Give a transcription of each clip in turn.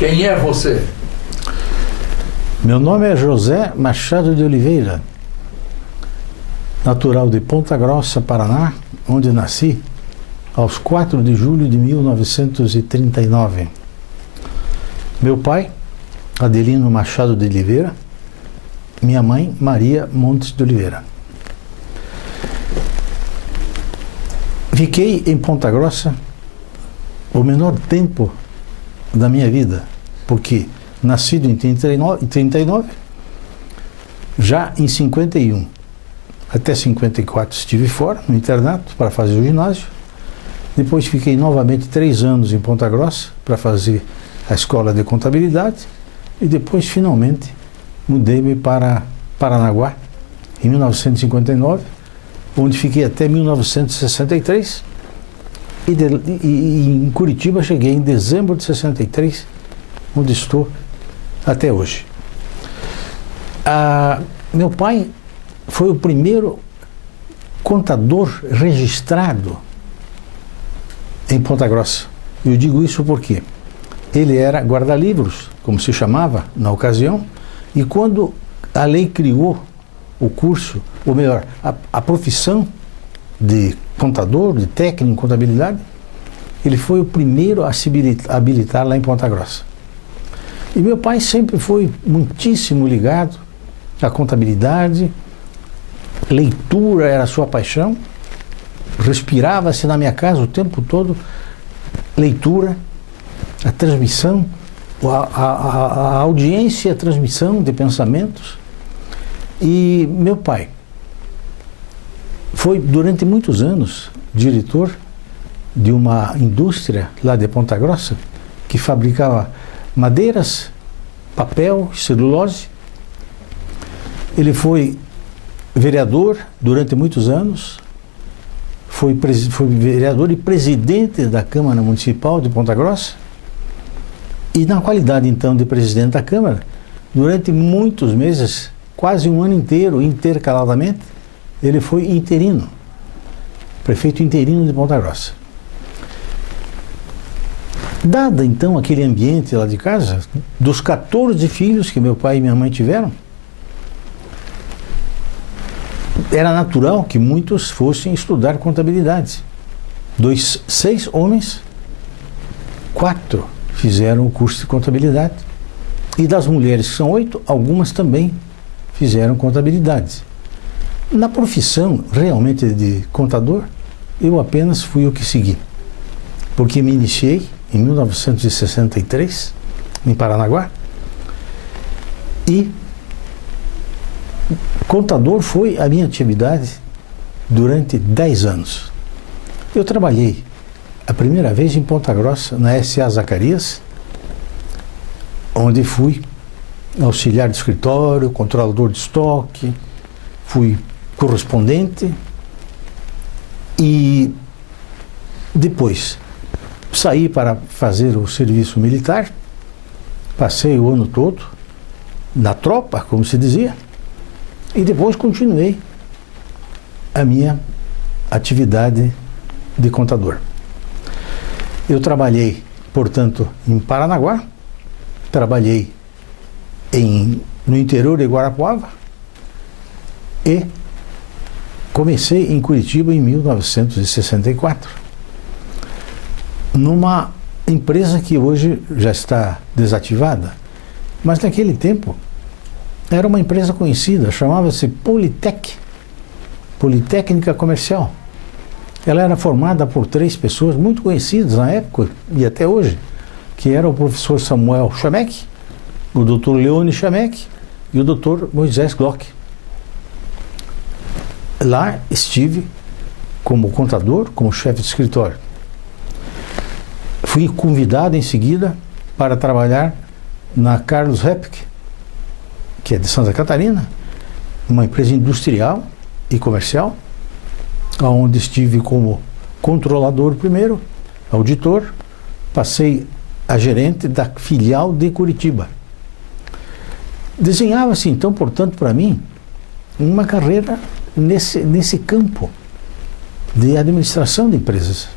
Quem é você? Meu nome é José Machado de Oliveira, natural de Ponta Grossa, Paraná, onde nasci aos 4 de julho de 1939. Meu pai, Adelino Machado de Oliveira, minha mãe, Maria Montes de Oliveira. Fiquei em Ponta Grossa o menor tempo da minha vida, porque nascido em 39, já em 51 até 54 estive fora, no internato, para fazer o ginásio. Depois fiquei novamente 3 anos em Ponta Grossa para fazer a escola de contabilidade e depois finalmente mudei-me para Paranaguá em 1959, onde fiquei até 1963 e em Curitiba cheguei em dezembro de 63, onde estou até hoje. Meu pai foi o primeiro contador registrado em Ponta Grossa. Eu digo isso porque ele era guarda-livros, como se chamava na ocasião, e quando a lei criou o curso, ou melhor, a profissão de contador, de técnico em contabilidade, ele foi o primeiro a se habilitar lá em Ponta Grossa. E meu pai sempre foi muitíssimo ligado à contabilidade, leitura era a sua paixão, respirava-se na minha casa o tempo todo leitura, a transmissão, a audiência e a transmissão de pensamentos. E meu pai foi durante muitos anos diretor de uma indústria lá de Ponta Grossa que fabricava madeiras, papel, celulose. Ele foi vereador durante muitos anos, foi vereador e presidente da Câmara Municipal de Ponta Grossa, e na qualidade então de presidente da Câmara, durante muitos meses, quase um ano inteiro, intercaladamente, ele foi interino, prefeito interino de Ponta Grossa. Dada então aquele ambiente lá de casa, dos 14 filhos que meu pai e minha mãe tiveram, era natural que muitos fossem estudar contabilidade. 6 homens, 4 fizeram o curso de contabilidade. E das mulheres, que são 8, algumas também fizeram contabilidade. Na profissão realmente de contador, eu apenas fui o que segui. Porque me iniciei em 1963, em Paranaguá, e contador foi a minha atividade durante 10 anos. Eu trabalhei a primeira vez em Ponta Grossa, na S.A. Zacarias, onde fui auxiliar de escritório, controlador de estoque, fui correspondente e depois saí para fazer o serviço militar, passei o ano todo na tropa, como se dizia, e depois continuei a minha atividade de contador. Eu trabalhei, portanto, em Paranaguá, trabalhei no interior de Guarapuava e comecei em Curitiba em 1964, numa empresa que hoje já está desativada, mas naquele tempo era uma empresa conhecida, chamava-se Politec, Politécnica Comercial. Ela era formada por 3 pessoas muito conhecidas na época e até hoje, que era o professor Samuel Chamek, o Dr. Leone Chamek e o Dr. Moisés Glock. Lá estive como contador, como chefe de escritório. Fui convidado em seguida para trabalhar na Carlos Repke, que é de Santa Catarina, uma empresa industrial e comercial, onde estive como controlador primeiro, auditor, passei a gerente da filial de Curitiba. Desenhava-se então, portanto, para mim, uma carreira nesse campo de administração de empresas.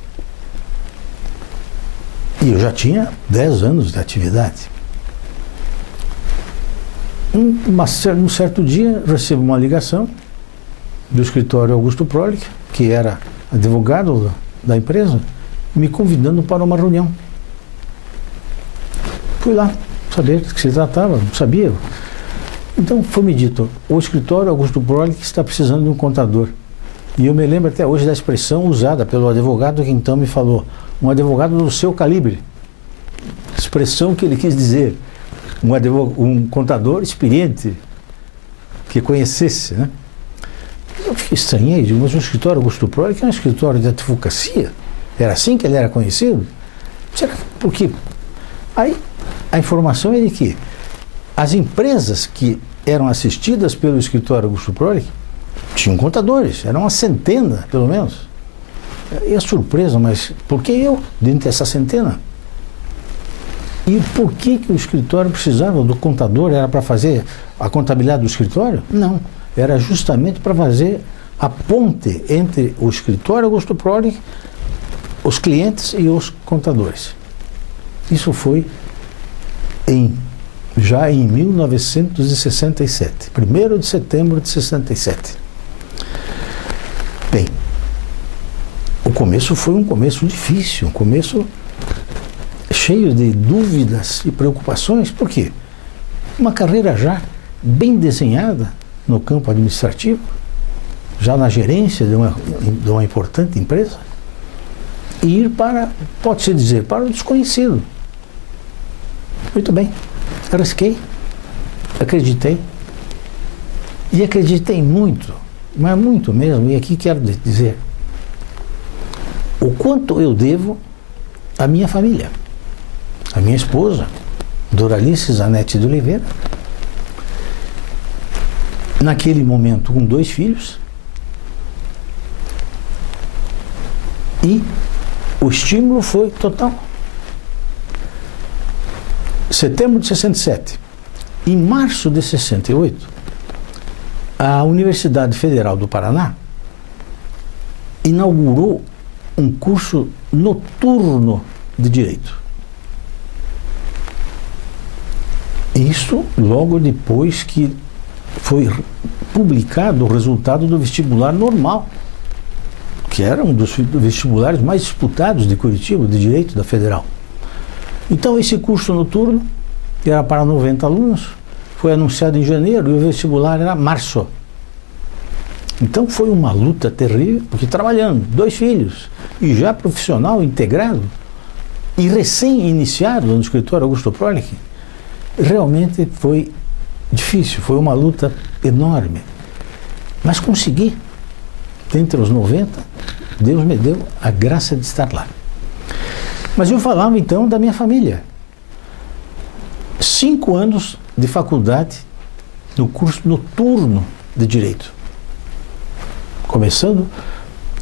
E eu já tinha 10 anos de atividade. Um certo dia, recebo uma ligação do escritório Augusto Prolich, que era advogado da empresa, me convidando para uma reunião. Fui lá saber do que se tratava, não sabia. Então foi-me dito, o escritório Augusto Prolich está precisando de um contador. E eu me lembro até hoje da expressão usada pelo advogado que então me falou, um advogado do seu calibre. Expressão que ele quis dizer, um contador experiente, que conhecesse, né? Eu fiquei estranhei, digo, mas o escritório Augusto Prolich é um escritório de advocacia? Era assim que ele era conhecido? Será por quê? Aí a informação é de que as empresas que eram assistidas pelo escritório Augusto Prolich tinham contadores, eram uma centena, pelo menos. E a surpresa, mas por que eu, dentro dessa centena? E por que o escritório precisava do contador? Era para fazer a contabilidade do escritório? Não, era justamente para fazer a ponte entre o escritório Augusto Prolich, os clientes e os contadores. Isso foi já em 1967, 1º de setembro de 67. Bem, o começo foi um começo difícil, um começo cheio de dúvidas e preocupações. Por quê? Uma carreira já bem desenhada no campo administrativo, já na gerência de uma importante empresa, e ir para, pode-se dizer, para o desconhecido. Muito bem, arrisquei, acreditei, e acreditei muito, mas muito mesmo, e aqui quero dizer o quanto eu devo à minha família, à minha esposa, Doralice Zanetti de Oliveira, naquele momento com 2 filhos, e o estímulo foi total. Setembro de 67. Em março de 68, a Universidade Federal do Paraná inaugurou um curso noturno de Direito. Isso logo depois que foi publicado o resultado do vestibular normal, que era um dos vestibulares mais disputados de Curitiba, de Direito da Federal. Então esse curso noturno, que era para 90 alunos, foi anunciado em janeiro e o vestibular era março. Então foi uma luta terrível, porque trabalhando, 2 filhos, e já profissional integrado, e recém-iniciado no escritório Augusto Prolich, realmente foi difícil, foi uma luta enorme. Mas consegui, dentre os 90, Deus me deu a graça de estar lá. Mas eu falava então da minha família. 5 anos de faculdade no curso noturno de Direito. Começando,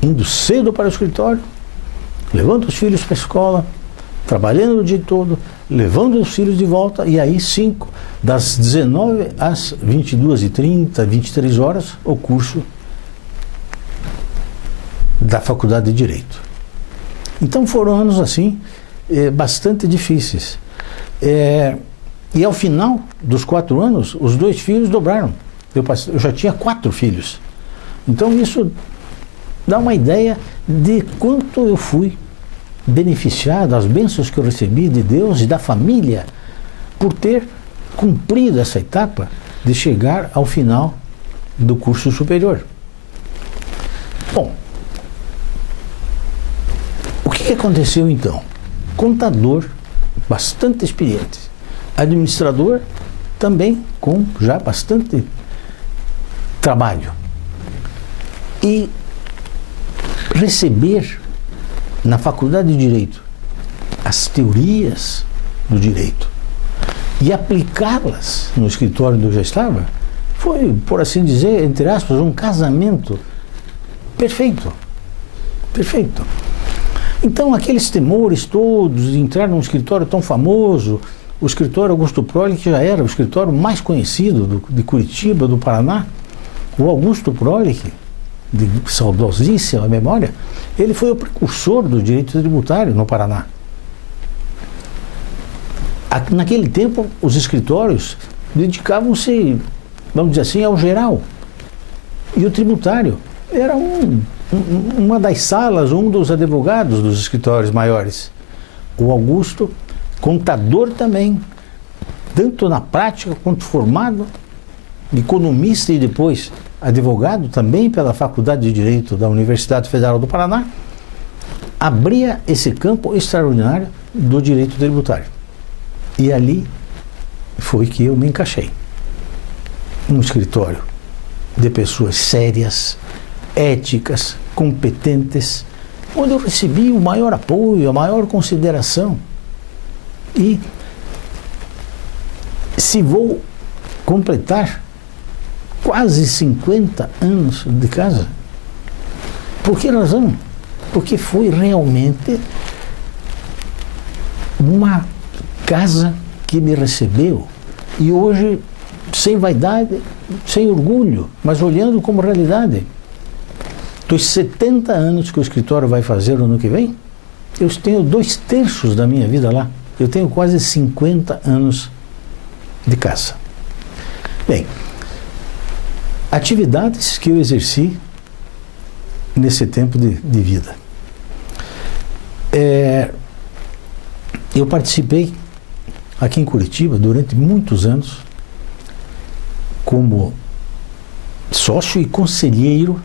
indo cedo para o escritório, levando os filhos para a escola, trabalhando o dia todo, levando os filhos de volta, e aí das 19 às 22h30, 23 horas, o curso da Faculdade de Direito. Então foram anos assim, bastante difíceis. E ao final dos 4 anos, os 2 filhos dobraram. Eu já tinha 4 filhos. Então isso dá uma ideia de quanto eu fui beneficiado, as bênçãos que eu recebi de Deus e da família, por ter cumprido essa etapa de chegar ao final do curso superior. Bom, o que aconteceu então? Contador bastante experiente, administrador também com já bastante trabalho, e receber na Faculdade de Direito as teorias do direito e aplicá-las no escritório onde eu já estava, foi, por assim dizer, entre aspas, um casamento perfeito. Perfeito. Então, aqueles temores todos de entrar num escritório tão famoso, o escritório Augusto Prolich, que já era o escritório mais conhecido de Curitiba, do Paraná, o Augusto Prolich, de saudosíssima memória, ele foi o precursor do direito tributário no Paraná. Naquele tempo, os escritórios dedicavam-se, vamos dizer assim, ao geral. E o tributário era uma das salas, um dos advogados dos escritórios maiores. O Augusto, contador também, tanto na prática quanto formado, economista e depois advogado também pela Faculdade de Direito da Universidade Federal do Paraná, abria esse campo extraordinário do direito tributário. E ali foi que eu me encaixei. Um escritório de pessoas sérias, éticas, competentes, onde eu recebi o maior apoio, a maior consideração. E se vou completar quase 50 anos de casa, por que razão? Porque foi realmente uma casa que me recebeu e hoje, sem vaidade, sem orgulho, mas olhando como realidade, dos 70 anos que o escritório vai fazer no ano que vem, eu tenho 2/3 da minha vida lá. Eu tenho quase 50 anos de casa. Bem, atividades que eu exerci nesse tempo de vida. Eu participei aqui em Curitiba durante muitos anos como sócio e conselheiro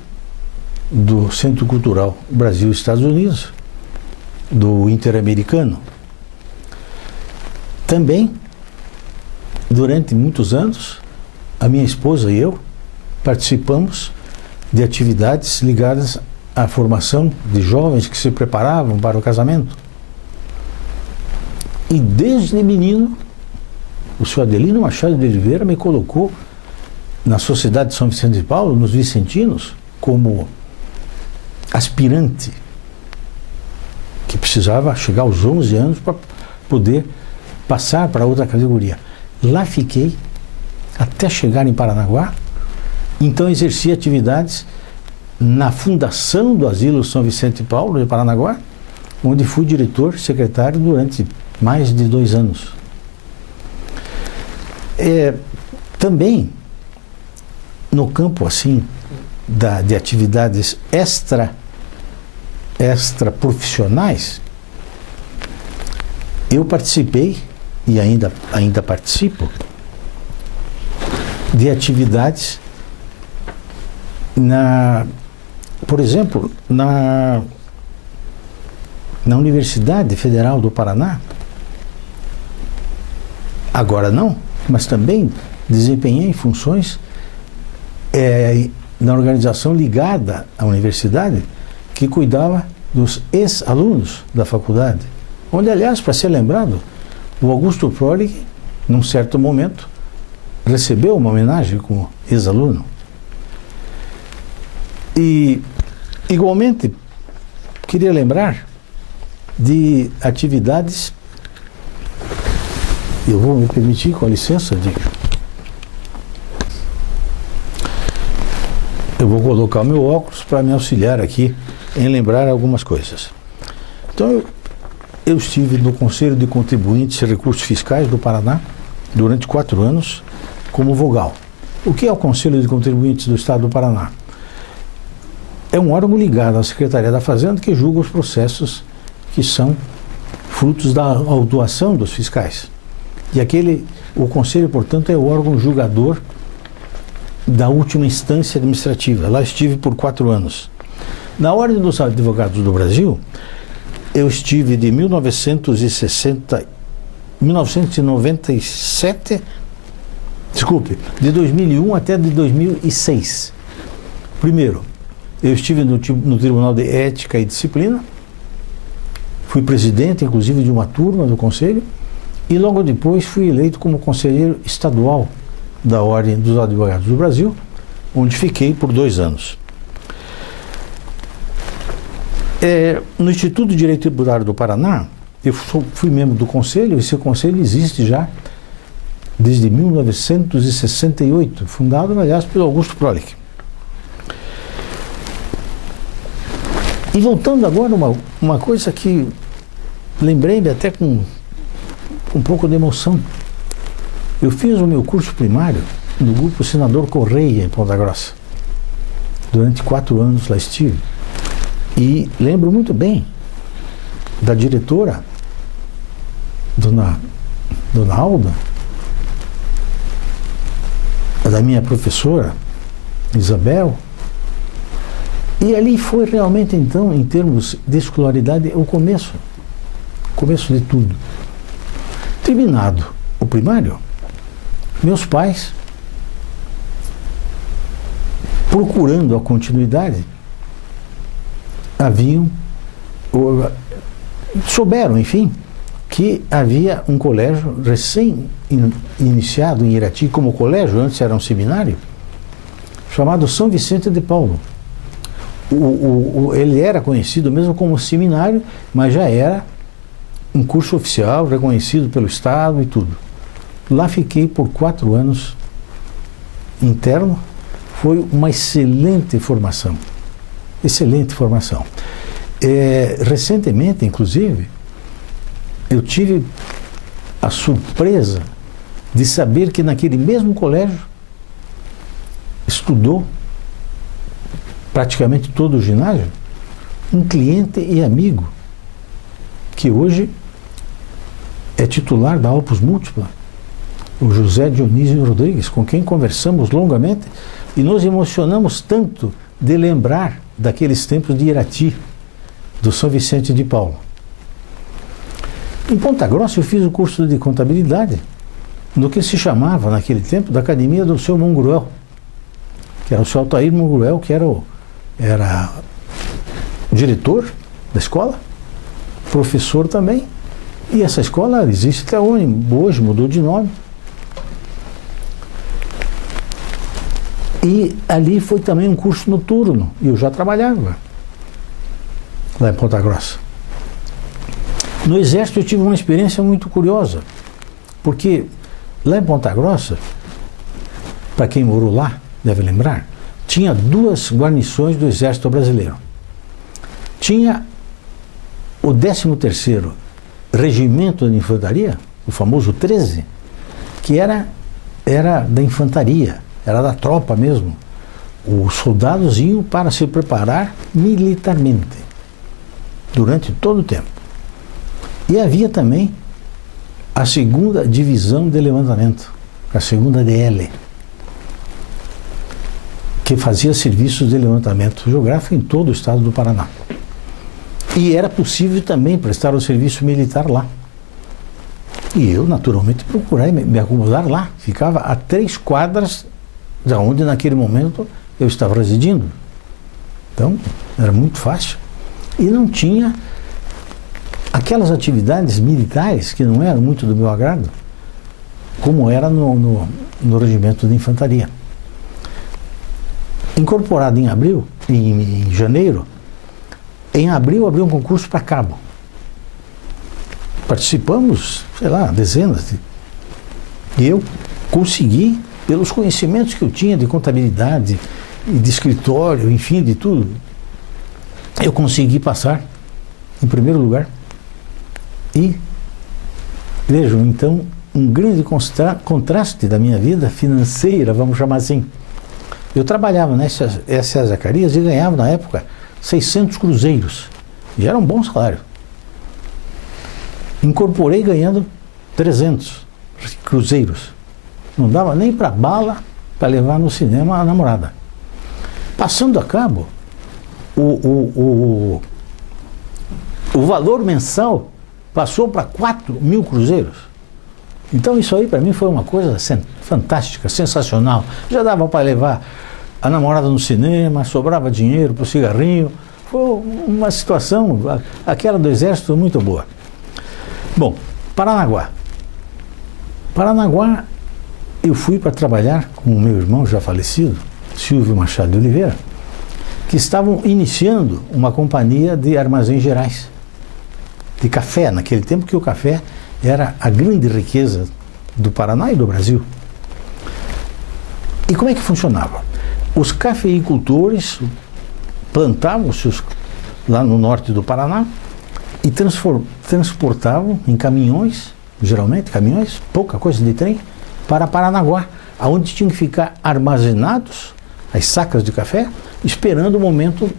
do Centro Cultural Brasil e Estados Unidos, do Interamericano. Também, durante muitos anos, a minha esposa e eu participamos de atividades ligadas à formação de jovens que se preparavam para o casamento. E desde menino, o senhor Adelino Machado de Oliveira me colocou na Sociedade de São Vicente de Paulo, nos Vicentinos, como aspirante, que precisava chegar aos 11 anos para poder passar para outra categoria. Lá fiquei até chegar em Paranaguá. Então exerci atividades na fundação do Asilo São Vicente de Paulo, de Paranaguá, onde fui diretor secretário durante mais de 2 anos. Também no campo assim de atividades extra profissionais, eu participei e ainda participo de atividades por exemplo, na Universidade Federal do Paraná. Agora não, mas também desempenhei funções na organização ligada à universidade, que cuidava dos ex-alunos da faculdade, onde, aliás, para ser lembrado, o Augusto Prolig, num certo momento, recebeu uma homenagem como ex-aluno. E, igualmente, queria lembrar de atividades. Eu vou me permitir, com a licença, eu vou colocar o meu óculos para me auxiliar aqui em lembrar algumas coisas. Então, eu estive no Conselho de Contribuintes e Recursos Fiscais do Paraná durante 4 anos como vogal. O que é o Conselho de Contribuintes do Estado do Paraná? É um órgão ligado à Secretaria da Fazenda que julga os processos que são frutos da autuação dos fiscais. E o Conselho, portanto, é o órgão julgador da última instância administrativa. Lá estive por 4 anos. Na Ordem dos Advogados do Brasil, eu estive de de 2001 até de 2006. Primeiro, eu estive no Tribunal de Ética e Disciplina, fui presidente, inclusive, de uma turma do Conselho, e logo depois fui eleito como conselheiro estadual da Ordem dos Advogados do Brasil, onde fiquei por 2 anos. No Instituto de Direito Tributário do Paraná, eu fui membro do Conselho, e esse Conselho existe já desde 1968, fundado, aliás, pelo Augusto Prolig. E voltando agora, uma coisa que lembrei-me até com um pouco de emoção. Eu fiz o meu curso primário no grupo Senador Correia, em Ponta Grossa. Durante 4 anos lá estive. E lembro muito bem da diretora, Dona Alda, da minha professora, Isabel. E ali foi realmente, então, em termos de escolaridade, o começo de tudo. Terminado o primário, meus pais, procurando a continuidade, souberam, enfim, que havia um colégio recém-iniciado em Irati como colégio, antes era um seminário, chamado São Vicente de Paulo. Ele era conhecido mesmo como seminário, mas já era um curso oficial, reconhecido pelo Estado e tudo. Lá fiquei por 4 anos interno. Foi uma excelente formação. Excelente formação. Recentemente, inclusive, eu tive a surpresa de saber que naquele mesmo colégio estudou praticamente todo o ginásio um cliente e amigo que hoje é titular da Opus Múltipla, o José Dionísio Rodrigues, com quem conversamos longamente e nos emocionamos tanto de lembrar daqueles tempos de Irati, do São Vicente de Paulo. Em Ponta Grossa eu fiz o curso de contabilidade no que se chamava naquele tempo da Academia do seu Mongruel, que era o seu Altair Mongruel, que era o diretor da escola, professor também, e essa escola existe até hoje, mudou de nome. E ali foi também um curso noturno, e eu já trabalhava lá em Ponta Grossa. No Exército eu tive uma experiência muito curiosa, porque lá em Ponta Grossa, para quem morou lá, deve lembrar, tinha 2 guarnições do Exército Brasileiro. Tinha o 13º Regimento de Infantaria, o famoso 13, que era da infantaria, era da tropa mesmo. Os soldados iam para se preparar militarmente, durante todo o tempo. E havia também a 2ª Divisão de Levantamento, a 2ª DL, que fazia serviços de levantamento geográfico em todo o estado do Paraná. E era possível também prestar o serviço militar lá. E eu, naturalmente, procurei me acomodar lá. Ficava a 3 quadras de onde, naquele momento, eu estava residindo. Então, era muito fácil. E não tinha aquelas atividades militares que não eram muito do meu agrado, como era no regimento de infantaria. Incorporado em janeiro, em abril abriu um concurso para cabo. Participamos, sei lá, dezenas e eu consegui, pelos conhecimentos que eu tinha de contabilidade e de escritório, enfim, de tudo, eu consegui passar em primeiro lugar. E vejam, então, um grande contraste da minha vida financeira, vamos chamar assim. Eu trabalhava nessa Zacarias e ganhava, na época, 600 cruzeiros. E era um bom salário. Incorporei ganhando 300 cruzeiros. Não dava nem para bala para levar no cinema a namorada. Passando a cabo, o valor mensal passou para 4.000 cruzeiros. Então isso aí para mim foi uma coisa fantástica, sensacional. Já dava para levar a namorada no cinema, sobrava dinheiro para o cigarrinho. Foi uma situação, aquela do Exército, muito boa. Bom, Paranaguá. Paranaguá, eu fui para trabalhar com o meu irmão já falecido, Silvio Machado de Oliveira, que estavam iniciando uma companhia de armazéns gerais, de café, naquele tempo que o café era a grande riqueza do Paraná e do Brasil. E como é que funcionava? Os cafeicultores plantavam lá no norte do Paraná e transportavam em caminhões, geralmente caminhões, pouca coisa de trem, para Paranaguá, onde tinham que ficar armazenados as sacas de café, esperando o momento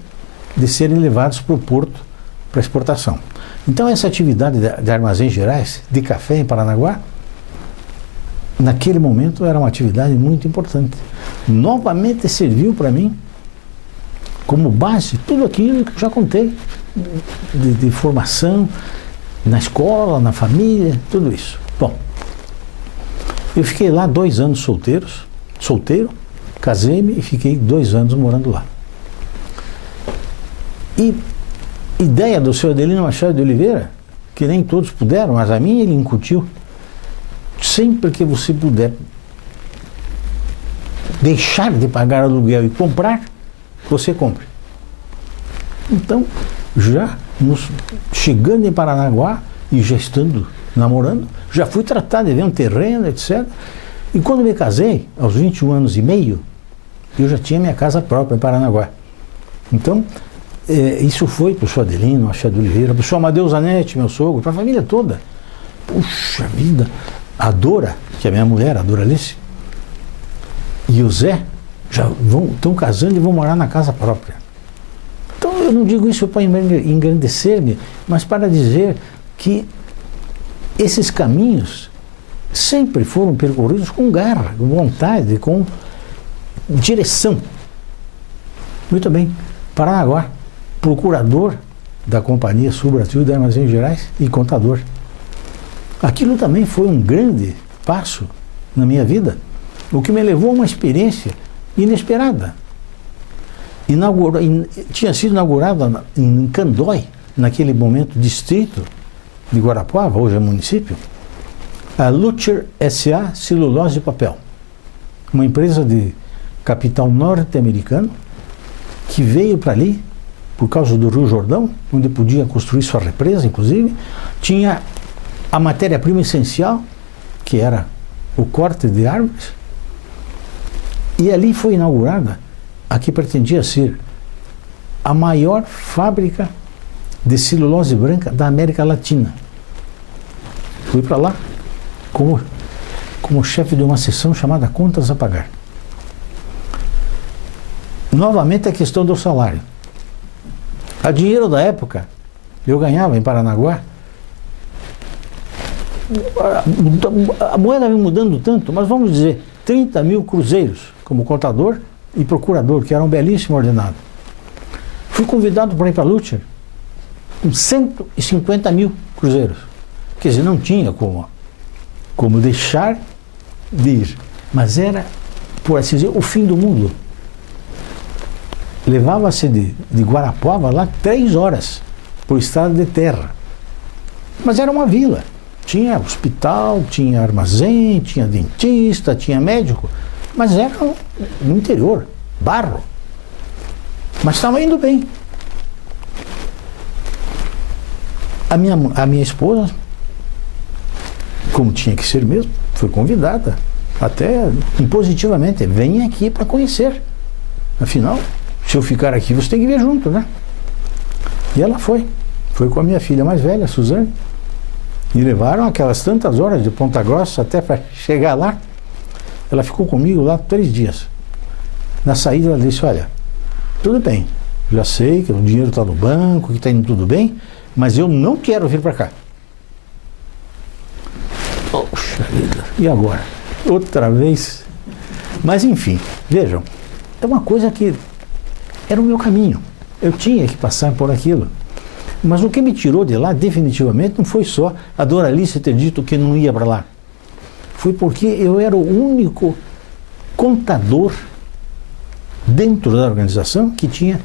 de serem levados para o porto para exportação. Então essa atividade de Armazéns Gerais de café em Paranaguá, naquele momento era uma atividade muito importante. Novamente serviu para mim como base tudo aquilo que eu já contei de formação na escola, na família, tudo isso. Bom, eu fiquei lá 2 anos solteiro, casei-me e fiquei 2 anos morando lá. E ideia do senhor Adelino Machado de Oliveira, que nem todos puderam, mas a mim ele incutiu: sempre que você puder deixar de pagar aluguel e comprar, você compre. Então, já chegando em Paranaguá e já estando namorando, já fui tratar de ver um terreno, etc. E quando me casei, aos 21 anos e meio, eu já tinha minha casa própria em Paranaguá. Então, isso foi para o senhor Adelino Machado de Oliveira, para o senhor Amadeu Zanetti, meu sogro, para a família toda. Puxa vida! A Dora, que é minha mulher, a Dora Alice, e o Zé já estão casando e vão morar na casa própria. Então eu não digo isso para engrandecer-me, mas para dizer que esses caminhos sempre foram percorridos com garra, com vontade, com direção. Muito bem, Paranaguá, procurador da Companhia Sul Brasil de Armazéns Gerais e contador. Aquilo também foi um grande passo na minha vida, o que me levou a uma experiência inesperada. Tinha sido inaugurada em Candói, naquele momento distrito de Guarapuava, hoje é município, a Lutcher S.A. Celulose e Papel, uma empresa de capital norte-americano que veio para ali por causa do Rio Jordão, onde podia construir sua represa, inclusive, tinha a matéria-prima essencial, que era o corte de árvores, e ali foi inaugurada a que pretendia ser a maior fábrica de celulose branca da América Latina. Fui para lá como chefe de uma seção chamada Contas a Pagar. Novamente a questão do salário. A dinheiro da época, eu ganhava em Paranaguá, a moeda vem mudando tanto, mas vamos dizer 30 mil cruzeiros como contador e procurador, que era um belíssimo ordenado. Fui convidado para ir para a Lutcher com 150 mil cruzeiros. Quer dizer, não tinha como deixar de ir, mas era, por assim dizer, o fim do mundo. Levava-se de Guarapuava lá 3 horas por estrada de terra. Mas era uma vila. Tinha hospital, tinha armazém, tinha dentista, tinha médico, mas era no interior, barro. Mas estava indo bem. A minha esposa, como tinha que ser mesmo, foi convidada, até impositivamente, vem aqui para conhecer. Afinal, se eu ficar aqui, você tem que vir junto, né? E ela foi com a minha filha mais velha, a Suzane, e levaram aquelas tantas horas de Ponta Grossa até para chegar lá. Ela ficou comigo lá 3 dias. Na saída ela disse: olha, tudo bem, já sei que o dinheiro está no banco, que está indo tudo bem, mas eu não quero vir para cá. Poxa vida, e agora? Outra vez? Mas enfim, vejam, é uma coisa que era o meu caminho. Eu tinha que passar por aquilo. Mas o que me tirou de lá, definitivamente, não foi só a Dora Alice ter dito que não ia para lá. Foi porque eu era o único contador dentro da organização que tinha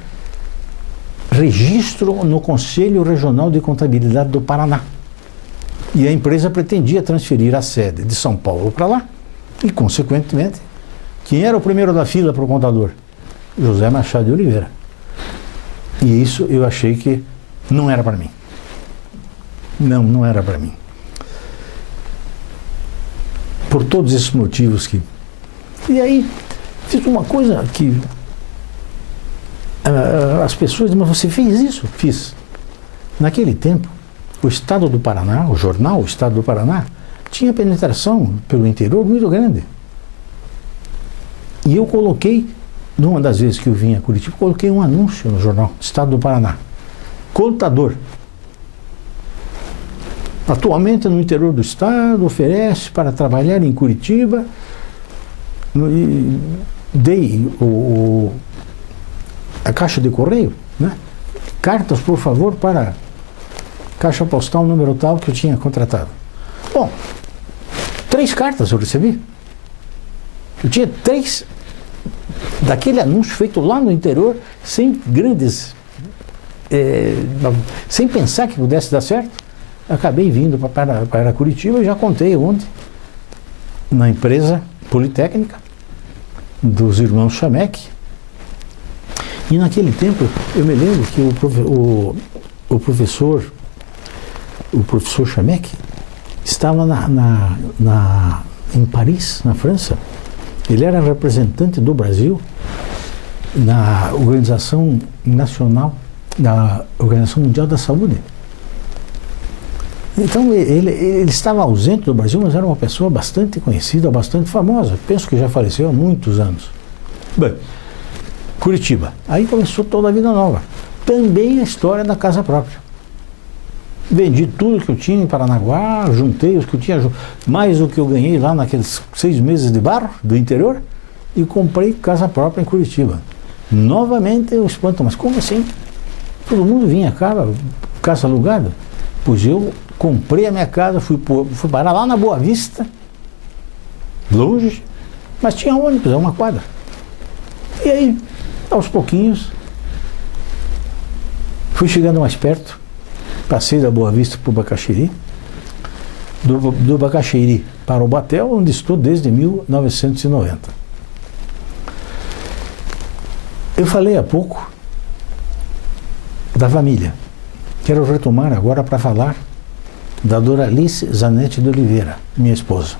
registro no Conselho Regional de Contabilidade do Paraná. E a empresa pretendia transferir a sede de São Paulo para lá. E, consequentemente, quem era o primeiro da fila para o contador? José Machado de Oliveira. E isso eu achei que não era para mim. Não era para mim. Por todos esses motivos que... E aí, fiz uma coisa que... as pessoas dizem: mas você fez isso? Fiz. Naquele tempo, o Estado do Paraná, o jornal O Estado do Paraná, tinha penetração pelo interior muito grande. E eu coloquei, numa das vezes que eu vim a Curitiba, coloquei um anúncio no jornal Estado do Paraná. Contador. Atualmente no interior do estado, oferece para trabalhar em Curitiba. E dei a caixa de correio, né? Cartas, por favor, para caixa postal número tal que eu tinha contratado. Bom, 3 cartas eu recebi. Eu tinha 3 daquele anúncio feito lá no interior, sem grandes... sem pensar que pudesse dar certo. Acabei vindo para Curitiba e já contei ontem, na empresa Politécnica, dos irmãos Chamek. E naquele tempo, eu me lembro que o professor Chamek estava em Paris, na França. Ele era representante do Brasil na Organização Nacional, da Organização Mundial da Saúde. Então ele estava ausente do Brasil, mas era uma pessoa bastante conhecida, bastante famosa. Penso que já faleceu há muitos anos. Bem, Curitiba. Aí começou toda a vida nova. Também a história da casa própria. Vendi tudo que eu tinha em Paranaguá, juntei os que eu tinha, mais o que eu ganhei lá naqueles 6 meses de barro do interior, e comprei casa própria em Curitiba. Novamente eu espanto, mas como assim? Todo mundo vinha cá, casa alugada. Pois eu comprei a minha casa, fui parar lá na Boa Vista, longe, mas tinha ônibus, é uma quadra. E aí, aos pouquinhos, fui chegando mais perto, passei da Boa Vista para o Bacaxiri, do Bacaxiri para o Batel, onde estou desde 1990. Eu falei há pouco da família. Quero retomar agora para falar da Doralice Zanetti de Oliveira, minha esposa.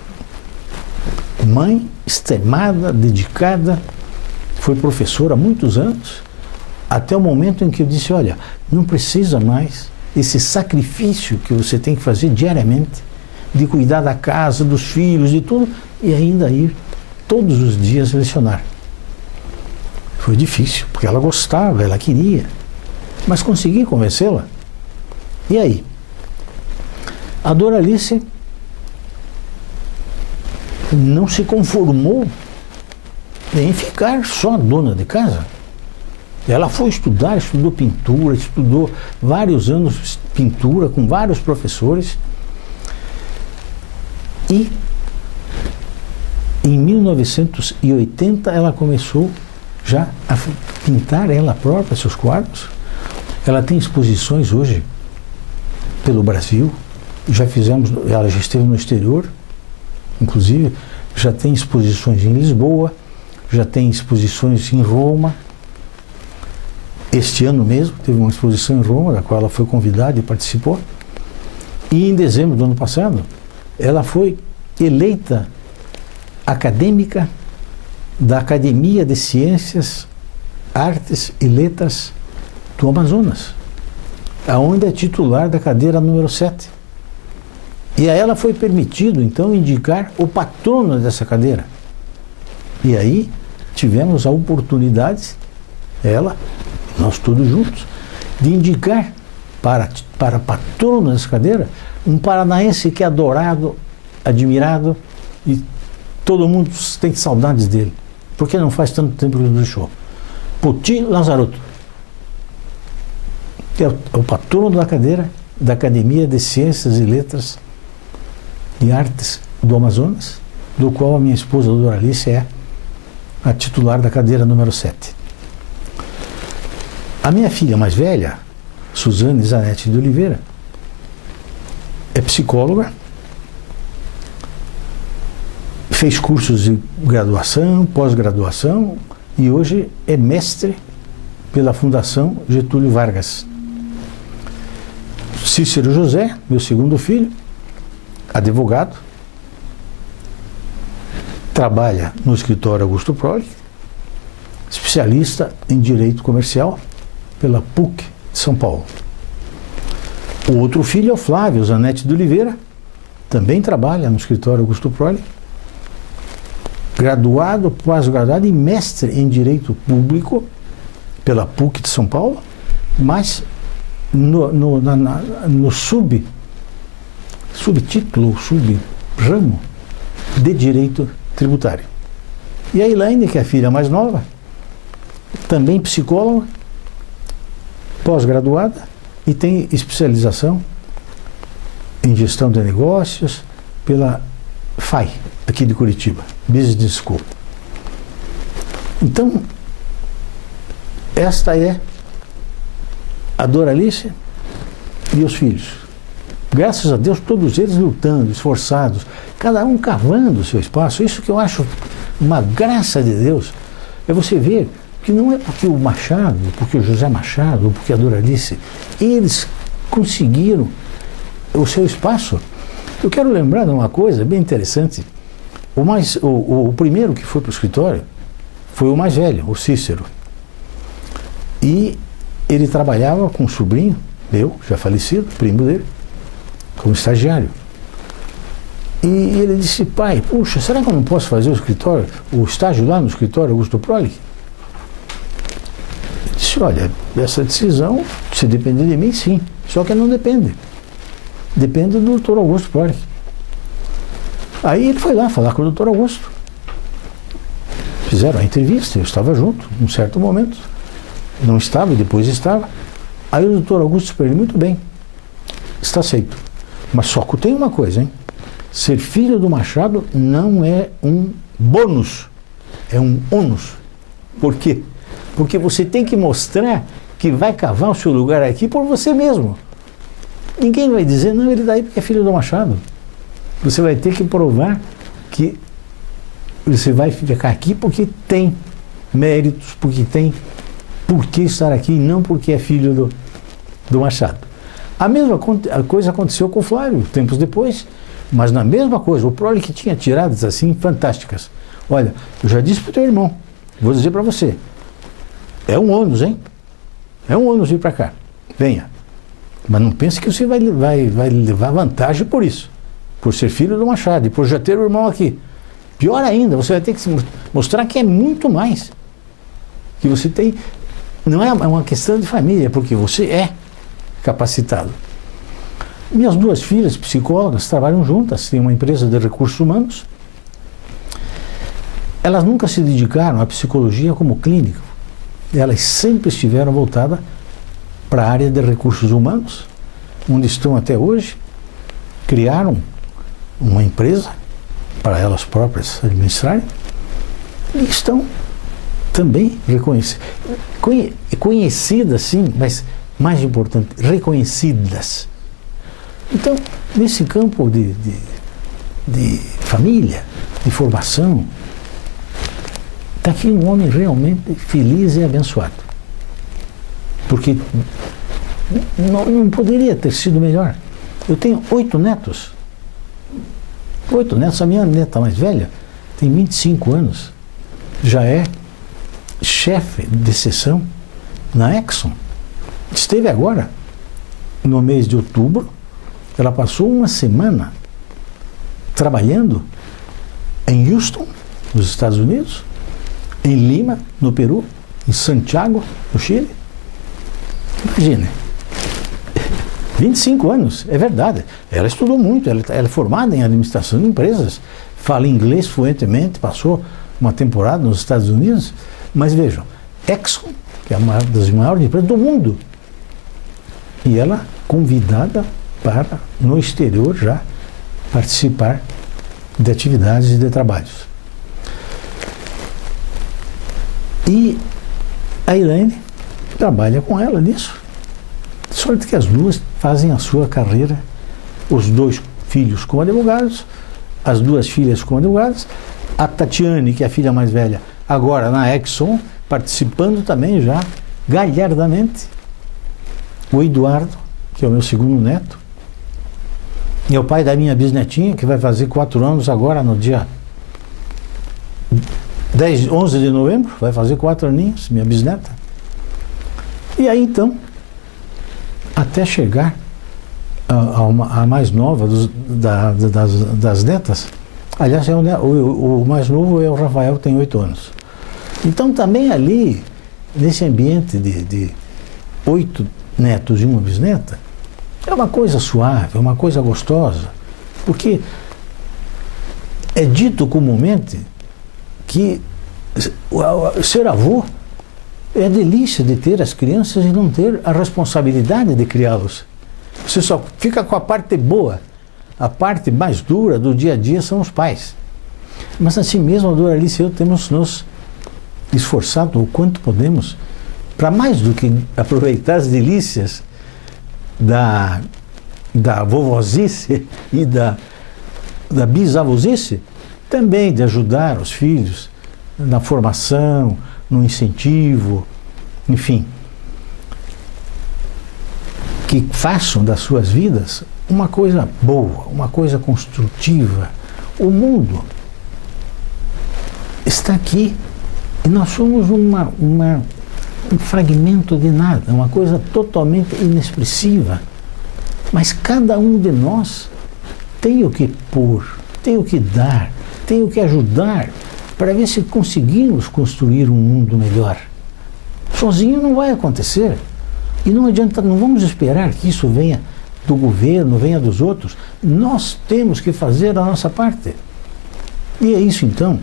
Mãe extremada, dedicada, foi professora há muitos anos, até o momento em que eu disse, olha, não precisa mais esse sacrifício que você tem que fazer diariamente, de cuidar da casa, dos filhos, de tudo, e ainda ir todos os dias lecionar. Foi difícil, porque ela gostava, ela queria, mas consegui convencê-la. E aí? A Doralice não se conformou em ficar só dona de casa. Ela foi estudar, estudou pintura, estudou vários anos pintura com vários professores. E em 1980 ela começou já a pintar ela própria seus quadros. Ela tem exposições hoje pelo Brasil. Ela já esteve no exterior, inclusive, já tem exposições em Lisboa, já tem exposições em Roma. Este ano mesmo teve uma exposição em Roma, da qual ela foi convidada e participou. E em dezembro do ano passado, ela foi eleita acadêmica da Academia de Ciências, Artes e Letras do Amazonas, aonde é titular da cadeira número 7. E a ela foi permitido, então, indicar o patrono dessa cadeira. E aí tivemos a oportunidade, ela, nós todos juntos, de indicar para patrono dessa cadeira um paranaense que é adorado, admirado, e todo mundo tem saudades dele, porque não faz tanto tempo que ele deixou. Poti Lazarotto, que é o patrono da cadeira da Academia de Ciências e Letras e Artes do Amazonas, do qual a minha esposa, a Doralice, é a titular da cadeira número 7. A minha filha mais velha, Suzane Zanetti de Oliveira, é psicóloga, fez cursos de graduação, pós-graduação e hoje é mestre pela Fundação Getúlio Vargas. Cícero José, meu segundo filho, advogado, trabalha no escritório Augusto Proli, especialista em direito comercial pela PUC de São Paulo. O outro filho é o Flávio Zanetti de Oliveira, também trabalha no escritório Augusto Proli, graduado, pós-graduado e mestre em Direito Público pela PUC de São Paulo, mas no subtítulo, subramo de Direito Tributário. E a Elaine, que é a filha mais nova, também psicóloga, pós-graduada e tem especialização em Gestão de Negócios pela FAI, aqui de Curitiba, Business School. Então, esta é a Doralice e os filhos. Graças a Deus, todos eles lutando, esforçados, cada um cavando o seu espaço. Isso que eu acho uma graça de Deus, é você ver que não é porque o Machado, porque o José Machado, porque a Doralice, eles conseguiram o seu espaço. Eu quero lembrar de uma coisa bem interessante. O primeiro que foi para o escritório foi o mais velho, o Cícero. E ele trabalhava com um sobrinho, meu, já falecido, primo dele, como estagiário. E ele disse: pai, puxa, será que eu não posso fazer o estágio lá no escritório Augusto Proli? Ele disse: olha, essa decisão, se depender de mim, sim. Só que não depende. Depende do doutor Augusto Proli. Aí ele foi lá falar com o doutor Augusto. Fizeram a entrevista, eu estava junto, num certo momento. Não estava, e depois estava. Aí o doutor Augusto disse para ele: muito bem, está aceito. Mas só que tem uma coisa, hein? Ser filho do Machado não é um bônus, é um ônus. Por quê? Porque você tem que mostrar que vai cavar o seu lugar aqui por você mesmo. Ninguém vai dizer: não, ele daí porque é filho do Machado. Você vai ter que provar que você vai ficar aqui porque tem méritos, porque tem por que estar aqui, não porque é filho do Machado. A mesma coisa aconteceu com o Flávio, tempos depois, mas na mesma coisa, o Proli que tinha tiradas assim fantásticas. Olha, eu já disse para o teu irmão, vou dizer para você, é um ônus, hein? É um ônus vir para cá, venha. Mas não pense que você vai levar vantagem por isso, por ser filho do Machado e por já ter o irmão aqui. Pior ainda, você vai ter que mostrar que é muito mais. Que você tem, não é uma questão de família, porque você é capacitado. Minhas duas filhas, psicólogas, trabalham juntas, têm uma empresa de recursos humanos. Elas nunca se dedicaram à psicologia como clínica. Elas sempre estiveram voltadas para a área de recursos humanos, onde estão até hoje. Criaram uma empresa para elas próprias administrarem e estão também conhecidas, sim, mas mais importante, reconhecidas. Então, nesse campo de família, de formação, está aqui um homem realmente feliz e abençoado. Porque não poderia ter sido melhor. Eu tenho 8 netos. 8 netos. A minha neta mais velha tem 25 anos. Já é chefe de seção na Exxon. Esteve agora, no mês de outubro, ela passou uma semana trabalhando em Houston, nos Estados Unidos, em Lima, no Peru, em Santiago, no Chile. Imagine, 25 anos, é verdade. Ela estudou muito, ela é formada em administração de empresas, fala inglês fluentemente, passou uma temporada nos Estados Unidos, mas vejam, Exxon, que é uma das maiores empresas do mundo, e ela convidada para, no exterior, já participar de atividades e de trabalhos. E a Elaine trabalha com ela nisso. De sorte que as duas fazem a sua carreira, os 2 filhos como advogados, as 2 filhas como advogadas, a Tatiane, que é a filha mais velha, agora na Exxon, participando também já galhardamente, o Eduardo, que é o meu segundo neto, e é o pai da minha bisnetinha, que vai fazer 4 anos agora, no dia 11 de novembro, vai fazer 4 aninhos, minha bisneta. E aí então, até chegar a mais nova das netas. Aliás, o mais novo é o Rafael, que tem 8 anos. Então, também ali, nesse ambiente de 8 netos e uma bisneta, é uma coisa suave, é uma coisa gostosa, porque é dito comumente que ser avô é a delícia de ter as crianças e não ter a responsabilidade de criá-los. Você só fica com a parte boa. A parte mais dura do dia a dia são os pais. Mas assim mesmo, a Doralice e eu temos nos esforçado o quanto podemos para, mais do que aproveitar as delícias da vovozice e da bisavosice, também de ajudar os filhos na formação, no incentivo, enfim, que façam das suas vidas uma coisa boa, uma coisa construtiva. O mundo está aqui e nós somos um fragmento de nada, uma coisa totalmente inexpressiva. Mas cada um de nós tem o que pôr, tem o que dar, tem o que ajudar para ver se conseguimos construir um mundo melhor. Sozinho não vai acontecer. E não adianta, não vamos esperar que isso venha do governo, venha dos outros. Nós temos que fazer a nossa parte. E é isso então,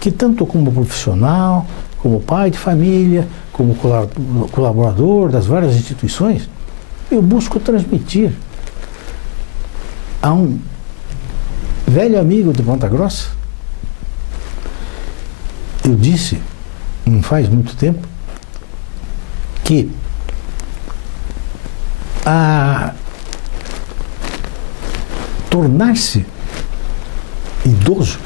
que tanto como profissional, como pai de família, como colaborador das várias instituições, eu busco transmitir a um velho amigo de Ponta Grossa. Eu disse, não faz muito tempo, que tornar-se idoso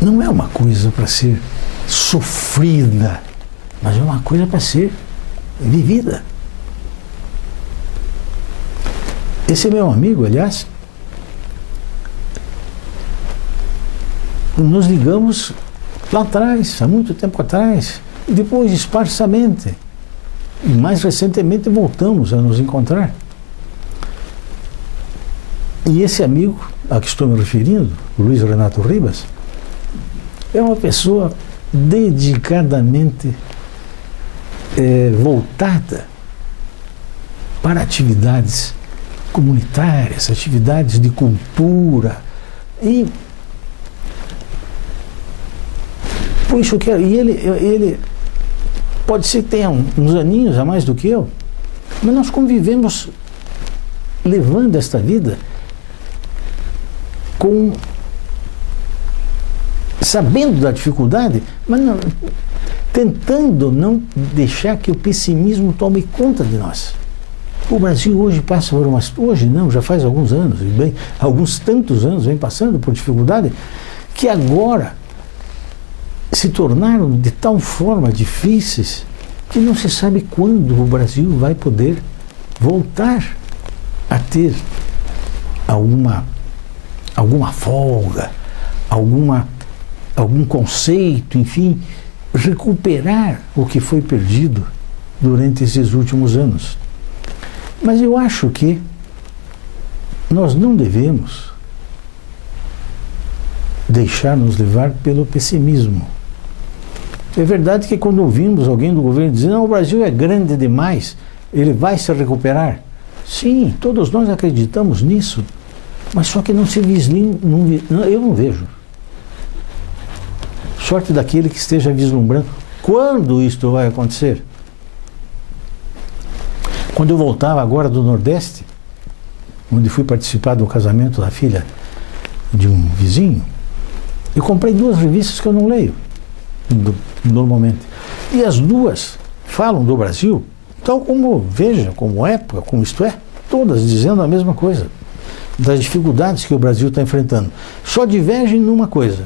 não é uma coisa para ser sofrida, mas é uma coisa para ser vivida. Esse meu amigo, aliás, nos ligamos lá atrás, há muito tempo atrás, e depois esparsamente. E mais recentemente voltamos a nos encontrar. E esse amigo a que estou me referindo, o Luiz Renato Ribas, é uma pessoa dedicadamente voltada para atividades comunitárias, atividades de cultura. E por isso que ele pode ser que tenha uns aninhos a mais do que eu, mas nós convivemos levando esta vida sabendo da dificuldade, mas tentando não deixar que o pessimismo tome conta de nós. O Brasil hoje passa por hoje não, já faz alguns anos, alguns tantos anos vem passando por dificuldade, que agora se tornaram de tal forma difíceis que não se sabe quando o Brasil vai poder voltar a ter alguma folga, algum conceito, enfim, recuperar o que foi perdido durante esses últimos anos. Mas eu acho que nós não devemos deixar-nos levar pelo pessimismo. É verdade que quando ouvimos alguém do governo dizer não, o Brasil é grande demais, ele vai se recuperar. Sim, todos nós acreditamos nisso, mas só que não se eu não vejo. Sorte daquele que esteja vislumbrando. Quando isto vai acontecer? Quando eu voltava agora do Nordeste, onde fui participar do casamento da filha de um vizinho, eu comprei 2 revistas que eu não leio normalmente. E as 2 falam do Brasil, tal como Veja, como Época, como Isto É, todas dizendo a mesma coisa, das dificuldades que o Brasil está enfrentando. Só divergem numa coisa.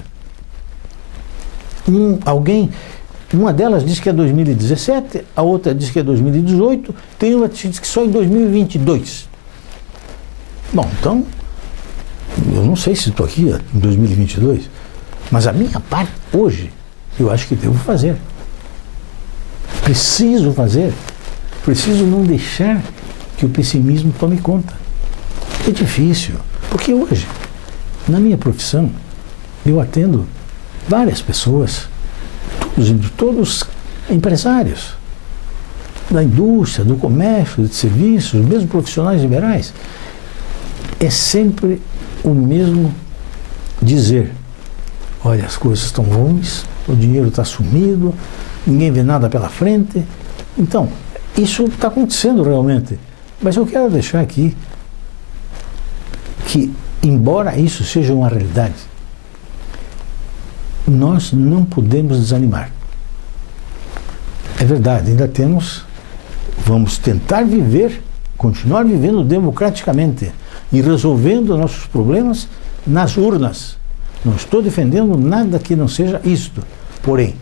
Uma delas diz que é 2017, a outra diz que é 2018, tem uma que diz que só em 2022. Bom, então, eu não sei se estou aqui em 2022, mas a minha parte hoje, eu acho que devo fazer. Preciso fazer. Preciso não deixar que o pessimismo tome conta. É difícil, porque hoje, na minha profissão, eu atendo várias pessoas, todos empresários, da indústria, do comércio, de serviços, mesmo profissionais liberais. É sempre o mesmo dizer: olha, as coisas estão ruins, o dinheiro está sumido, ninguém vê nada pela frente. Então, isso está acontecendo realmente. Mas eu quero deixar aqui que, embora isso seja uma realidade, nós não podemos desanimar. É verdade, ainda vamos tentar viver, continuar vivendo democraticamente e resolvendo nossos problemas nas urnas. Não estou defendendo nada que não seja isto. Porém,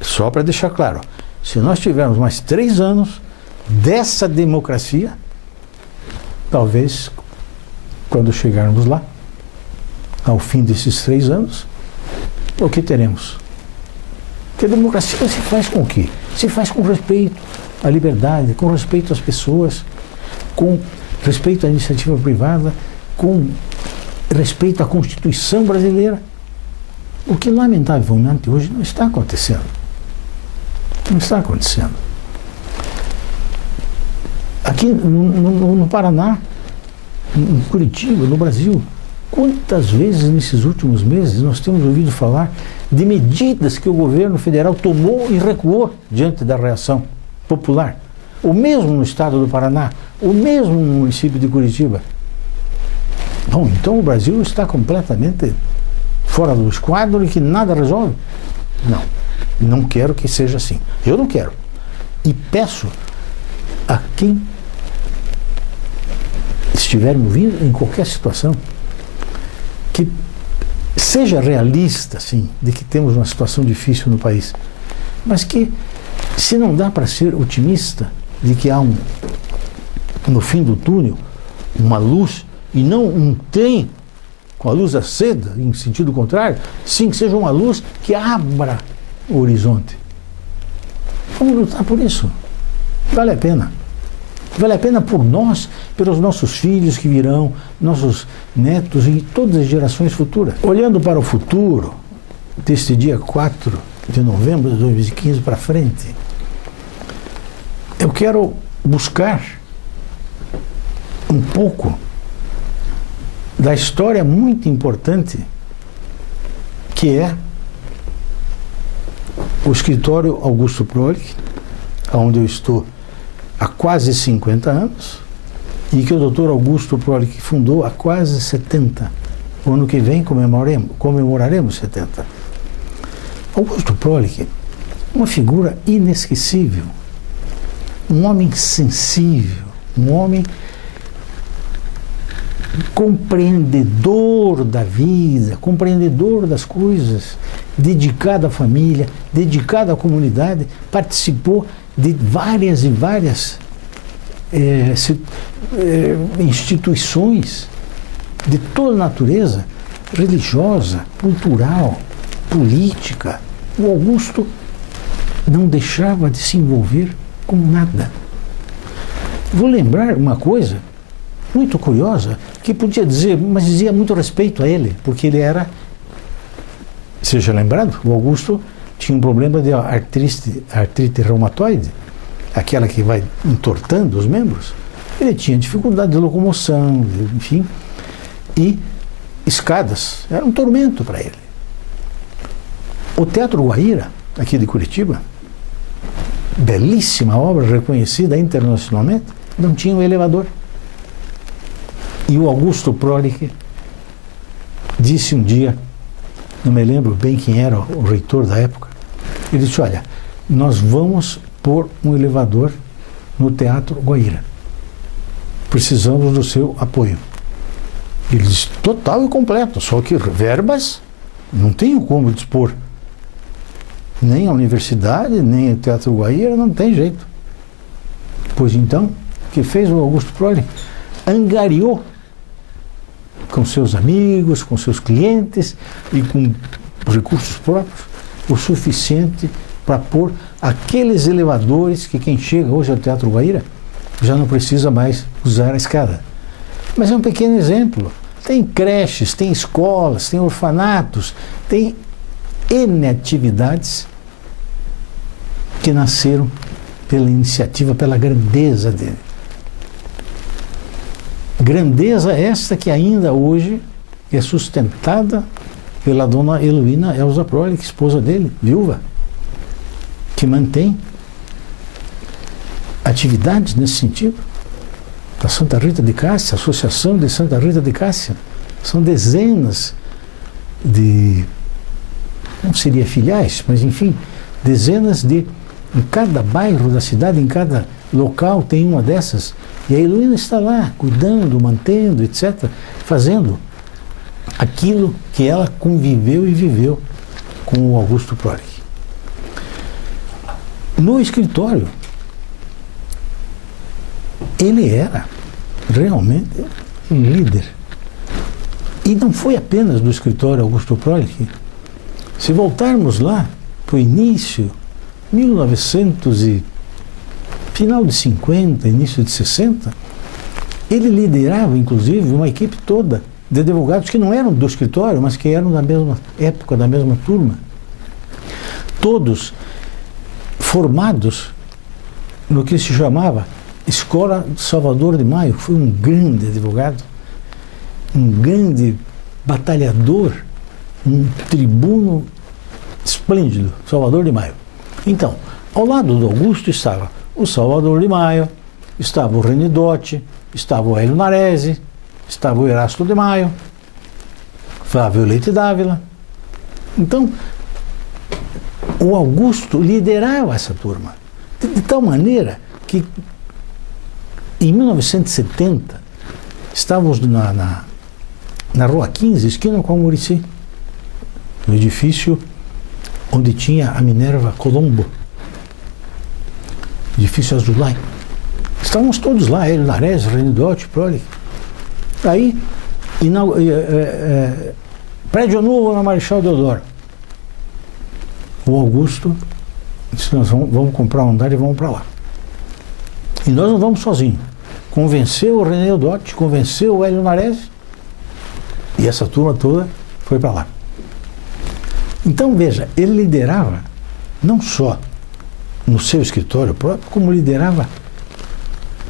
só para deixar claro, se nós tivermos mais 3 anos dessa democracia, talvez, quando chegarmos lá, ao fim desses 3 anos, o que teremos? Porque a democracia se faz com o quê? Se faz com respeito à liberdade, com respeito às pessoas, com respeito à iniciativa privada, com respeito à Constituição brasileira. O que, lamentavelmente, hoje não está acontecendo. Não está acontecendo. Aqui no Paraná, em Curitiba, no Brasil, quantas vezes nesses últimos meses nós temos ouvido falar de medidas que o governo federal tomou e recuou diante da reação popular? O mesmo no estado do Paraná, o mesmo no município de Curitiba. Bom, então o Brasil está completamente fora do esquadro e que nada resolve? Não, não quero que seja assim. Eu não quero. E peço a quem estiver me ouvindo em qualquer situação que seja realista, sim, de que temos uma situação difícil no país, mas que, se não dá para ser otimista de que há no fim do túnel uma luz e não um trem com a luz acesa em sentido contrário, sim, que seja uma luz que abra o horizonte. Vamos lutar por isso. Vale a pena. Vale a pena por nós, pelos nossos filhos que virão, nossos netos e todas as gerações futuras. Olhando para o futuro, deste dia 4 de novembro de 2015 para frente, eu quero buscar um pouco da história muito importante que é o escritório Augusto Prolich, onde eu estou há quase 50 anos, e que o Dr. Augusto Prolich fundou há quase 70. O ano que vem comemoraremos 70. Augusto Prolich, uma figura inesquecível, um homem sensível, um homem compreendedor da vida, compreendedor das coisas, dedicado à família, dedicado à comunidade, participou de várias e várias instituições de toda natureza, religiosa, cultural, política. O Augusto não deixava de se envolver com nada. Vou lembrar uma coisa muito curiosa, que podia dizer, mas dizia muito respeito a ele, porque ele era, seja lembrado, o Augusto tinha um problema de artrite reumatoide, aquela que vai entortando os membros. Ele tinha dificuldade de locomoção, enfim, e escadas, era um tormento para ele. O Teatro Guaíra, aqui de Curitiba, belíssima obra, reconhecida internacionalmente, não tinha um elevador. E o Augusto Prolich disse um dia, não me lembro bem quem era o reitor da época, ele disse: olha, nós vamos pôr um elevador no Teatro Guaíra. Precisamos do seu apoio. Ele disse: total e completo, só que verbas não tenho como dispor. Nem a universidade, nem o Teatro Guaíra, não tem jeito. Pois então, o que fez o Augusto Prolich? Angariou com seus amigos, com seus clientes e com recursos próprios o suficiente para pôr aqueles elevadores que quem chega hoje ao Teatro Guaíra já não precisa mais usar a escada. Mas é um pequeno exemplo. Tem creches, tem escolas, tem orfanatos, tem N atividades que nasceram pela iniciativa, pela grandeza dele. Grandeza esta que ainda hoje é sustentada pela dona Heloína Elza Prolick, esposa dele, viúva, que mantém atividades nesse sentido. Da Santa Rita de Cássia, a Associação de Santa Rita de Cássia. São dezenas de, não seria filiais, mas enfim, dezenas de, em cada bairro da cidade, em cada local tem uma dessas. E a Heloína está lá, cuidando, mantendo, etc., fazendo aquilo que ela conviveu e viveu com o Augusto Prolick. No escritório, ele era realmente um líder. E não foi apenas do escritório Augusto Prolick. Se voltarmos lá para o início, 1900 e final de 50, início de 60, ele liderava, inclusive, uma equipe toda de advogados que não eram do escritório, mas que eram da mesma época, da mesma turma. Todos formados no que se chamava Escola Salvador de Maio, que foi um grande advogado, um grande batalhador, um tribuno esplêndido, Salvador de Maio. Então, ao lado do Augusto estava o Salvador de Maio, estava o René Dotti, estava o Hélio Narese, estava o Erasto de Maio, Flávio Leite Dávila. Então, o Augusto liderava essa turma, de tal maneira que em 1970 estávamos na Rua 15, esquina com a Muricy, no edifício onde tinha a Minerva Colombo, edifício Azulay. Estávamos todos lá, ele, Nares, René Dotti, Prolick. Aí, prédio novo na Marechal Deodoro. O Augusto disse, nós vamos comprar um andar e vamos para lá. E nós não vamos sozinhos. Convenceu o René Dotti, convenceu o Hélio Narese, e essa turma toda foi para lá. Então, veja, ele liderava não só no seu escritório próprio, como liderava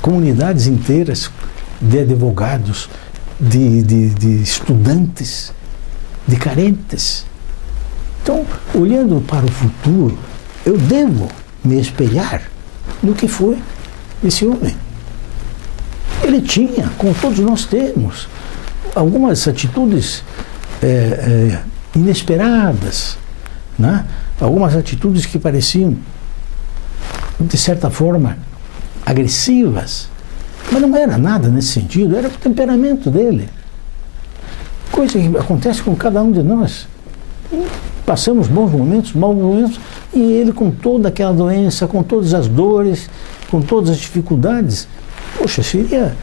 comunidades inteiras de advogados, de estudantes, de carentes. Então, olhando para o futuro, eu devo me espelhar no que foi esse homem. Ele tinha, como todos nós temos, algumas atitudes inesperadas, né? Algumas atitudes que pareciam, de certa forma, agressivas, mas não era nada nesse sentido, era o temperamento dele. Coisa que acontece com cada um de nós. E passamos bons momentos, maus momentos, e ele com toda aquela doença, com todas as dores, com todas as dificuldades, poxa, seria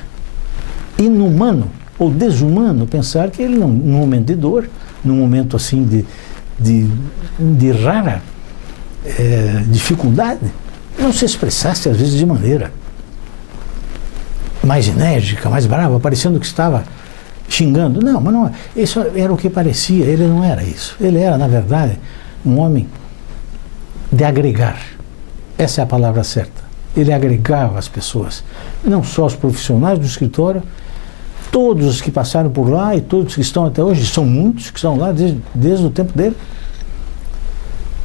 inumano ou desumano pensar que ele, num momento de dor, num momento assim de rara dificuldade, não se expressasse às vezes de maneira mais enérgica, mais brava, parecendo que estava xingando. Não, mas não, isso era o que parecia, ele não era isso. Ele era, na verdade, um homem de agregar. Essa é a palavra certa. Ele agregava as pessoas, não só os profissionais do escritório, todos os que passaram por lá e todos que estão até hoje, são muitos que estão lá desde o tempo dele.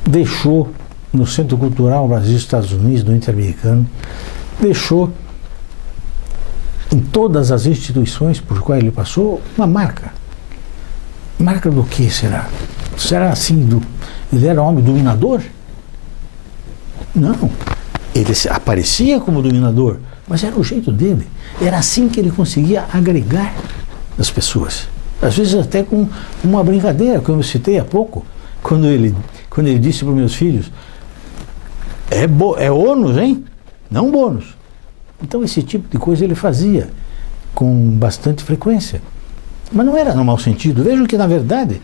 Deixou no Centro Cultural Brasil-Estados Unidos, do Interamericano, deixou em todas as instituições por quais ele passou uma marca. Marca do que será? Será assim, ele era um homem dominador? Não. Ele aparecia como dominador, mas era o jeito dele. Era assim que ele conseguia agregar as pessoas. Às vezes até com uma brincadeira, como eu citei há pouco, quando ele disse para os meus filhos, é ônus, hein? Não bônus. Então esse tipo de coisa ele fazia com bastante frequência. Mas não era no mau sentido. Vejam que, na verdade,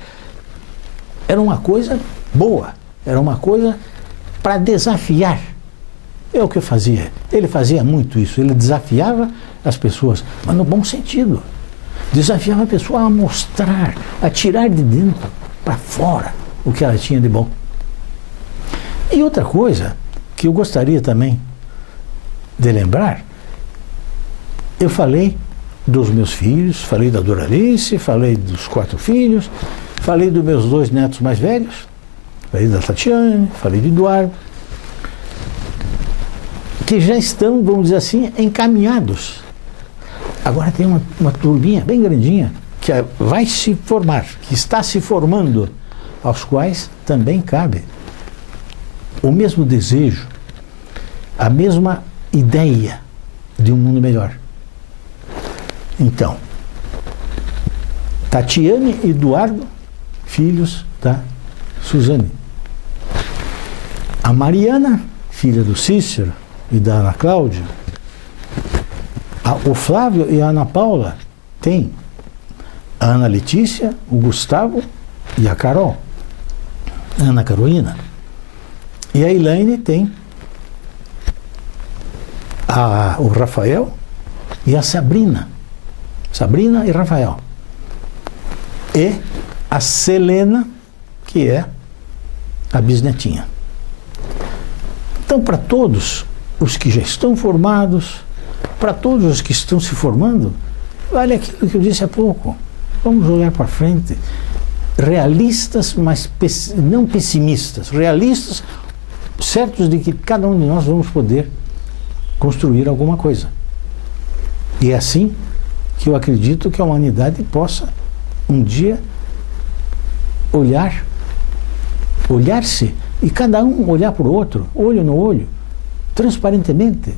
era uma coisa boa. Era uma coisa para desafiar. É o que eu fazia. Ele fazia muito isso. Ele desafiava as pessoas, mas no bom sentido. Desafiava a pessoa a mostrar, a tirar de dentro para fora o que ela tinha de bom. E outra coisa que eu gostaria também de lembrar, eu falei dos meus filhos, falei da Doralice, falei dos 4 filhos, falei dos meus 2 netos mais velhos, falei da Tatiane, falei do Eduardo, que já estão, vamos dizer assim, encaminhados. Agora tem uma turminha bem grandinha que vai se formar, que está se formando, aos quais também cabe o mesmo desejo, a mesma ideia de um mundo melhor. Então, Tatiane e Eduardo, filhos da Suzane. A Mariana, filha do Cícero e da Ana Cláudia. O Flávio e a Ana Paula têm a Ana Letícia, o Gustavo e a Carol. A Ana Carolina. E a Elaine tem o Rafael e a Sabrina. Sabrina e Rafael. E a Selena, que é a bisnetinha. Então, para todos os que já estão formados, para todos os que estão se formando, vale aquilo que eu disse há pouco. Vamos olhar para frente. Realistas, mas não pessimistas. Realistas, certos de que cada um de nós vamos poder construir alguma coisa. E é assim que eu acredito que a humanidade possa um dia olhar-se e cada um olhar para o outro, olho no olho, transparentemente,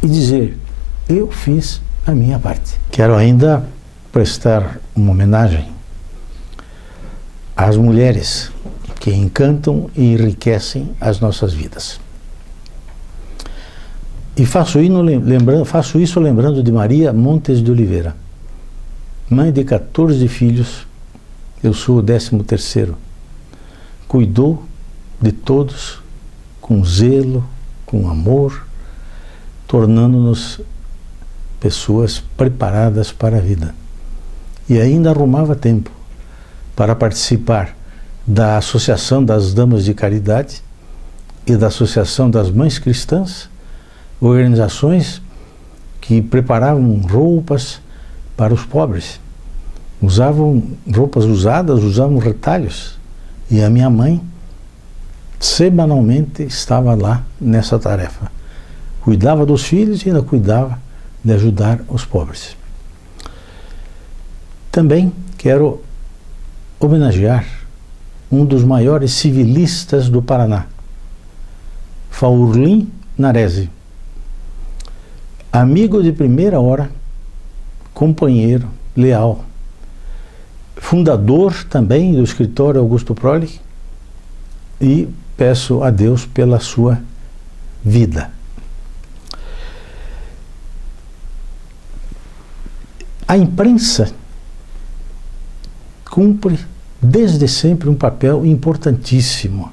e dizer: eu fiz a minha parte. Quero ainda prestar uma homenagem às mulheres que encantam e enriquecem as nossas vidas. E faço isso lembrando de Maria Montes de Oliveira, mãe de 14 filhos, eu sou o 13º. Cuidou de todos com zelo, com amor, tornando-nos pessoas preparadas para a vida. E ainda arrumava tempo para participar da Associação das Damas de Caridade e da Associação das Mães Cristãs, organizações que preparavam roupas para os pobres. Usavam roupas usadas, usavam retalhos. E a minha mãe semanalmente estava lá nessa tarefa. Cuidava dos filhos e ainda cuidava de ajudar os pobres. Também quero homenagear um dos maiores civilistas do Paraná, Faurlim Narese. Amigo de primeira hora, companheiro, leal, fundador também do escritório Augusto Proli, e peço a Deus pela sua vida. A imprensa cumpre desde sempre um papel importantíssimo.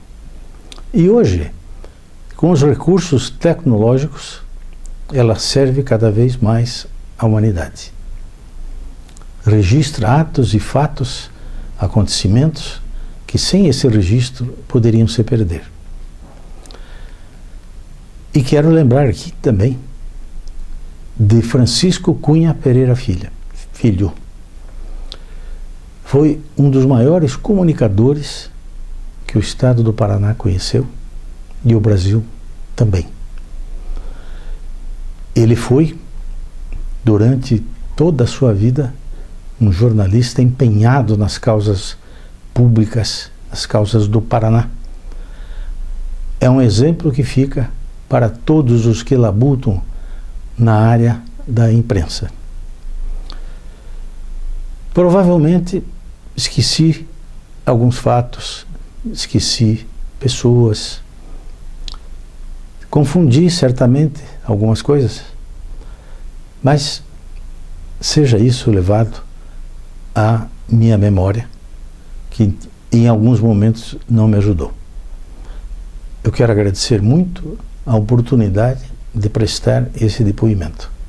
E hoje, com os recursos tecnológicos, ela serve cada vez mais à humanidade. Registra atos e fatos, acontecimentos que sem esse registro poderiam se perder. E quero lembrar aqui também de Francisco Cunha Pereira Filho. Foi um dos maiores comunicadores que o estado do Paraná conheceu e o Brasil também. Ele foi, durante toda a sua vida, um jornalista empenhado nas causas públicas, nas causas do Paraná. É um exemplo que fica para todos os que labutam na área da imprensa. Provavelmente esqueci alguns fatos, esqueci pessoas, confundi certamente algumas coisas, mas seja isso levado à minha memória, que em alguns momentos não me ajudou. Eu quero agradecer muito a oportunidade de prestar esse depoimento.